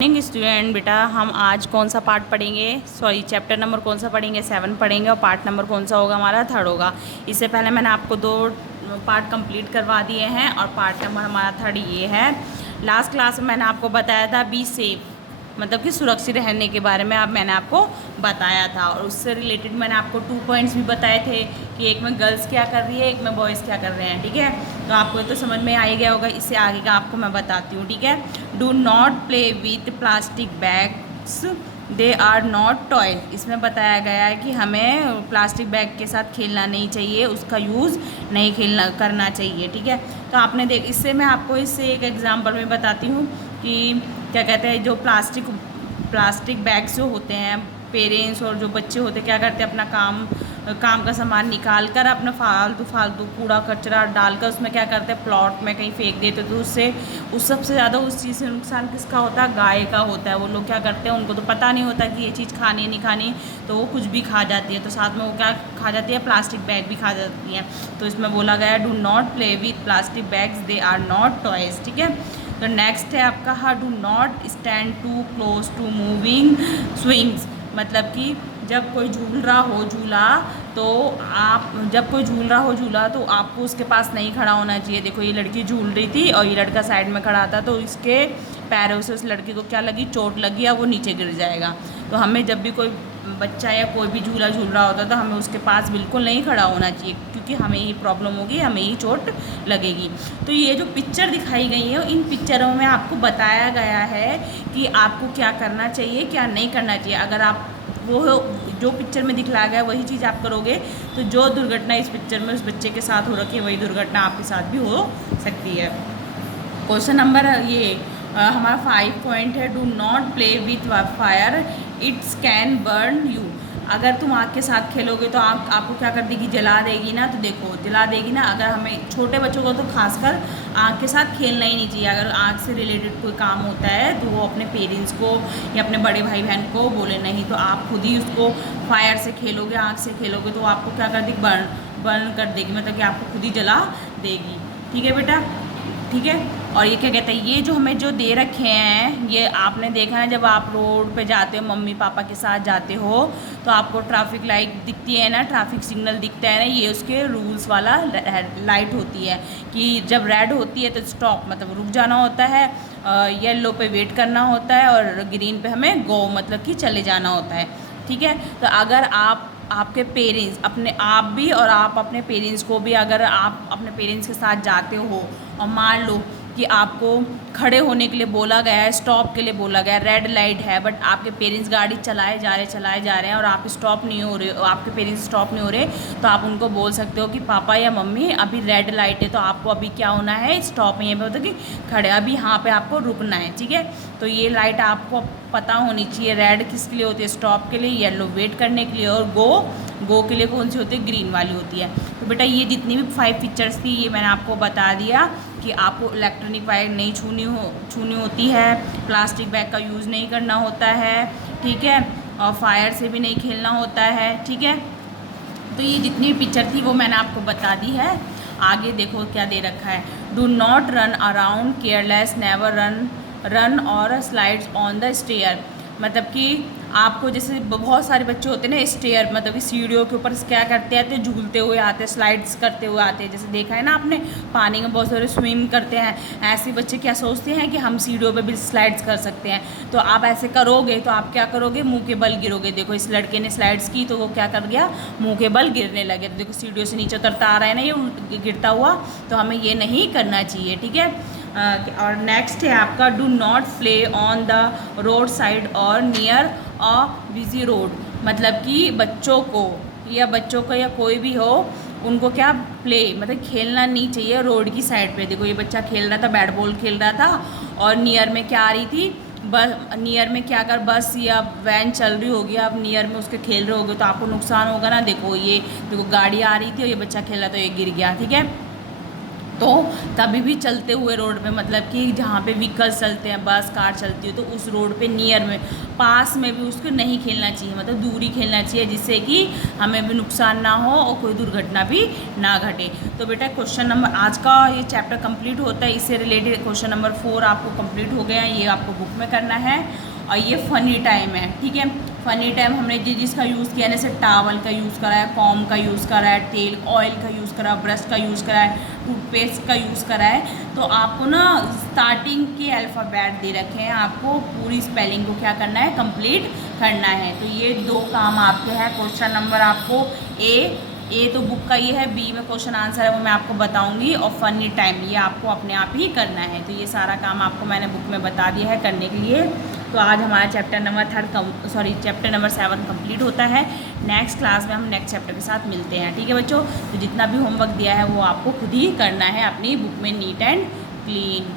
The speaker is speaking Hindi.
मॉर्निंग स्टूडेंट, बेटा हम आज कौन सा पार्ट पढ़ेंगे? सॉरी, चैप्टर नंबर कौन सा पढ़ेंगे? 7 पढ़ेंगे। और पार्ट नंबर कौन सा होगा हमारा? 3rd होगा। इससे पहले मैंने आपको 2 पार्ट कंप्लीट करवा दिए हैं और पार्ट नंबर हमारा 3rd ये है। लास्ट क्लास में मैंने आपको बताया था बी सेफ, मतलब कि सुरक्षित रहने के बारे में अब मैंने आपको बताया था। और उससे रिलेटेड मैंने आपको 2 पॉइंट्स भी बताए थे कि एक में गर्ल्स क्या कर रही है, एक में बॉयज़ क्या कर रहे हैं। ठीक है, तो आपको तो समझ में आ ही गया होगा। इससे आगे का आपको मैं बताती हूँ। ठीक है, do not play with plastic bags, they are not toy. इसमें बताया गया है कि हमें प्लास्टिक बैग के साथ खेलना नहीं चाहिए, उसका यूज़ नहीं करना चाहिए। ठीक है, तो आपने इससे मैं आपको इससे एक एग्जांपल में बताती हूँ कि क्या कहते हैं, जो प्लास्टिक बैग्स जो होते हैं, पेरेंट्स और जो बच्चे होते हैं क्या करते हैं, अपना काम का सामान निकाल कर अपना फालतू कूड़ा कचरा डालकर उसमें क्या करते हैं, प्लॉट में कहीं फेंक देते। तो उससे सबसे ज़्यादा उस चीज़ से नुकसान किसका होता है? गाय का होता है। वो लोग क्या करते हैं, उनको तो पता नहीं होता कि ये चीज़ खानी है नहीं खानी, तो वो कुछ भी खा जाती है। तो साथ में वो क्या खा जाती है? प्लास्टिक बैग भी खा जाती है। तो इसमें बोला गया है do not play with plastic bags, they are not toys. ठीक है, तो नेक्स्ट है आपका do not stand too close to moving swings. मतलब कि जब कोई झूल रहा हो झूला, तो जब कोई झूल रहा हो झूला तो आपको उसके पास नहीं खड़ा होना चाहिए। देखो, ये लड़की झूल रही थी और ये लड़का साइड में खड़ा था, तो इसके पैरों से उस लड़की को क्या लगी? चोट लगी, या वो नीचे गिर जाएगा। तो हमें जब भी कोई बच्चा या कोई भी झूला झूल रहा होता है तो हमें उसके पास बिल्कुल नहीं खड़ा होना चाहिए, क्योंकि हमें ही प्रॉब्लम होगी, हमें ही चोट लगेगी। तो ये जो पिक्चर दिखाई गई है, इन पिक्चरों में आपको बताया गया है कि आपको क्या करना चाहिए, क्या नहीं करना चाहिए। अगर आप वो जो पिक्चर में दिखलाया गया वही चीज़ आप करोगे, तो जो दुर्घटना इस पिक्चर में उस बच्चे के साथ हो रखी है, वही दुर्घटना आपके साथ भी हो सकती है। क्वेश्चन नंबर हमारा 5 पॉइंट है, do not play with fire, it's can burn you. अगर तुम आग के साथ खेलोगे तो आग आपको क्या कर देगी? जला देगी ना। तो देखो, जला देगी ना। अगर हमें छोटे बच्चों को तो खासकर आग के साथ खेलना ही नहीं चाहिए। अगर आग से रिलेटेड कोई काम होता है तो वो अपने पेरेंट्स को या अपने बड़े भाई बहन को बोले, नहीं तो आप खुद ही उसको फायर से खेलोगे, आग से खेलोगे तो आपको क्या कर देगी? बर्न कर देगी, मतलब कि आपको खुद ही जला देगी। ठीक है बेटा, ठीक है। और ये क्या कहते हैं, ये जो हमें जो दे रखे हैं, ये आपने देखा है जब आप रोड पे जाते हो, मम्मी पापा के साथ जाते हो, तो आपको ट्रैफिक लाइट दिखती है ना, ट्रैफिक सिग्नल दिखता है ना, ये उसके रूल्स वाला लाइट होती है कि जब रेड होती है तो स्टॉप, मतलब रुक जाना होता है, येलो पे वेट करना होता है, और ग्रीन पे हमें गो, मतलब कि चले जाना होता है। ठीक है, तो अगर आपके पेरेंट्स, अपने आप भी और आप अपने पेरेंट्स को भी, अगर आप अपने पेरेंट्स के साथ जाते हो और मान लो कि आपको खड़े होने के लिए बोला गया है, स्टॉप के लिए बोला गया है, रेड लाइट है, बट आपके पेरेंट्स गाड़ी चलाए जा रहे हैं और आप स्टॉप नहीं हो रहे, आपके पेरेंट्स स्टॉप नहीं हो रहे, तो आप उनको बोल सकते हो कि पापा या मम्मी अभी रेड लाइट है, तो आपको अभी क्या होना है? स्टॉप में, ये होता कि खड़े, अभी यहाँ पे आपको रुकना है। ठीक है, तो ये लाइट आपको पता होनी चाहिए। रेड किसके लिए होती है? स्टॉप के लिए। येलो वेट करने के लिए। और गो के लिए कौन सी होती है? ग्रीन वाली होती है। तो बेटा, ये जितनी भी 5 पिक्चर्स थी, ये मैंने आपको बता दिया कि आपको इलेक्ट्रॉनिक वायर नहीं छूनी होती है, प्लास्टिक बैग का यूज़ नहीं करना होता है, ठीक है, और फायर से भी नहीं खेलना होता है। ठीक है, तो ये जितनी भी पिक्चर थी वो मैंने आपको बता दी है। आगे देखो क्या दे रखा है, do not run around careless, never run और स्लाइड्स ऑन द स्टेयर। मतलब कि आपको, जैसे बहुत सारे बच्चे होते हैं ना, स्टेयर मतलब कि सीढ़ियों के ऊपर क्या करते आते हैं? झूलते हुए आते हैं, स्लाइड्स करते हुए आते हैं। जैसे देखा है ना आपने, पानी में बहुत सारे स्विम करते हैं। ऐसे बच्चे क्या सोचते हैं कि हम सीढ़ियों पे भी स्लाइड्स कर सकते हैं। तो आप ऐसे करोगे तो आप क्या करोगे? मुंह के बल गिरोगे। देखो, इस लड़के ने स्लाइड्स की तो वो क्या कर गया? मुंह के बल गिरने लगे। तो देखो, सीढ़ियों से नीचे उतरता आ रहा है ना ये गिरता हुआ, तो हमें ये नहीं करना चाहिए। ठीक है, और नेक्स्ट है आपका, do not play on the road side और नियर अ बिजी रोड। मतलब कि बच्चों को या कोई भी हो, उनको क्या प्ले मतलब खेलना नहीं चाहिए रोड की साइड पे। देखो, ये बच्चा खेल रहा था, बैट बॉल खेल रहा था, और नियर में क्या आ रही थी? बस। नियर में क्या कर, बस या वैन चल रही होगी, आप नियर में उसके खेल रहे होगे तो आपको नुकसान होगा ना। देखो, ये देखो गाड़ी आ रही थी और ये बच्चा खेल रहा था, ये गिर गया। ठीक है, तो कभी भी चलते हुए रोड पे, मतलब कि जहाँ पे व्हीकल्स चलते हैं, बस कार चलती है, तो उस रोड पे नियर में, पास में भी उसको नहीं खेलना चाहिए, मतलब दूरी खेलना चाहिए, जिससे कि हमें भी नुकसान ना हो और कोई दुर्घटना भी ना घटे। तो बेटा क्वेश्चन नंबर, आज का ये चैप्टर कंप्लीट होता है, इससे रिलेटेड क्वेश्चन नंबर 4 आपको कंप्लीट हो गया है, ये आपको बुक में करना है। और ये फ़नी टाइम है, ठीक है। फ़नी टाइम हमने जिसका यूज़ किया, जैसे टावल का यूज़ करा है, कॉम का यूज़ करा है, तेल ऑयल का यूज़ करा है, ब्रश का यूज़ करा है, टूथपेस्ट का यूज़ करा है। तो आपको ना स्टार्टिंग के अल्फ़ाबेट दे रखे हैं, आपको पूरी स्पेलिंग को क्या करना है, कंप्लीट करना है। तो ये 2 काम आपके हैं। क्वेश्चन नंबर आपको ए तो बुक का ये है, बी में क्वेश्चन आंसर है वो मैं आपको बताऊंगी, और फनी टाइम ये आपको अपने आप ही करना है। तो ये सारा काम आपको मैंने बुक में बता दिया है करने के लिए। तो आज हमारा चैप्टर नंबर 7 कंप्लीट होता है। नेक्स्ट क्लास में हम नेक्स्ट चैप्टर के साथ मिलते हैं, ठीक है बच्चों। तो जितना भी होमवर्क दिया है वो आपको खुद ही करना है अपनी बुक में, नीट एंड क्लीन।